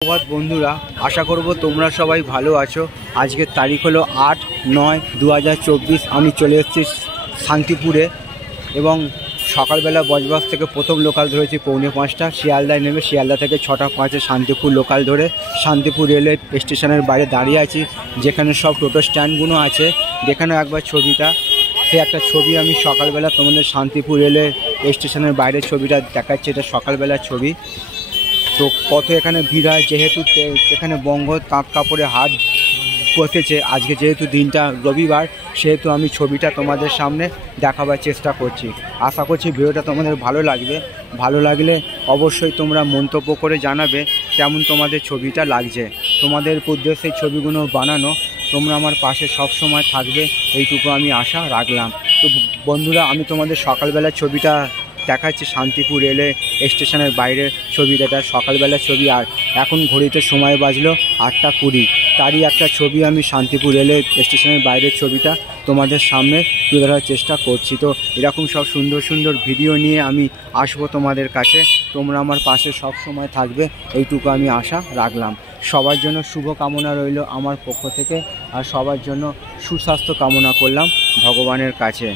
ধন্যবাদ বন্ধুরা, আশা করব তোমরা সবাই ভালো আছো। আজকের তারিখ হলো 8-9-2024। আমি চলে এসেছি শান্তিপুরে এবং সকালবেলা বজবাস থেকে প্রথম লোকাল ধরেছি 4:45, শিয়ালদায় নেমে শিয়ালদা থেকে 6:05 শান্তিপুর লোকাল ধরে শান্তিপুর রেলওয়ে স্টেশনের বাইরে দাঁড়িয়ে আছি, যেখানে সব টোটো স্ট্যান্ডগুলো আছে। যেখানে একবার ছবিটা, সে একটা ছবি আমি সকালবেলা তোমাদের শান্তিপুর রেলওয়ে স্টেশনের বাইরের ছবিটা দেখাচ্ছি। এটা সকালবেলার ছবি। তো কত এখানে ভিড় হয়, যেহেতু এখানে বঙ্গ তাঁত কাপড়ের হাট বসেছে। আজকে যেহেতু দিনটা রবিবার, সেহেতু আমি ছবিটা তোমাদের সামনে দেখাবার চেষ্টা করছি। আশা করছি ভিডিওটা তোমাদের ভালো লাগবে। ভালো লাগলে অবশ্যই তোমরা মন্তব্য করে জানাবে কেমন তোমাদের ছবিটা লাগছে। তোমাদের উদ্দেশ্যে ছবিগুলো বানানো, তোমরা আমার পাশে সব সময় থাকবে, এইটুকু আমি আশা রাখলাম। তো বন্ধুরা, আমি তোমাদের সকালবেলার ছবিটা দেখাচ্ছি, শান্তিপুর রেলওয়ে স্টেশনের বাইরের ছবিটা। এটা সকালবেলার ছবি, আর এখন ঘড়িতে সময় বাজলো 8:20। তারই একটা ছবি আমি শান্তিপুর রেলওয়ে স্টেশনের বাইরের ছবিটা তোমাদের সামনে তুলে ধরার চেষ্টা করছি। তো এরকম সব সুন্দর সুন্দর ভিডিও নিয়ে আমি আসবো তোমাদের কাছে। তোমরা আমার পাশে সব সময় থাকবে, এইটুকু আমি আশা রাখলাম। সবার জন্য শুভ কামনা রইল আমার পক্ষ থেকে, আর সবার জন্য সুস্বাস্থ্য কামনা করলাম ভগবানের কাছে।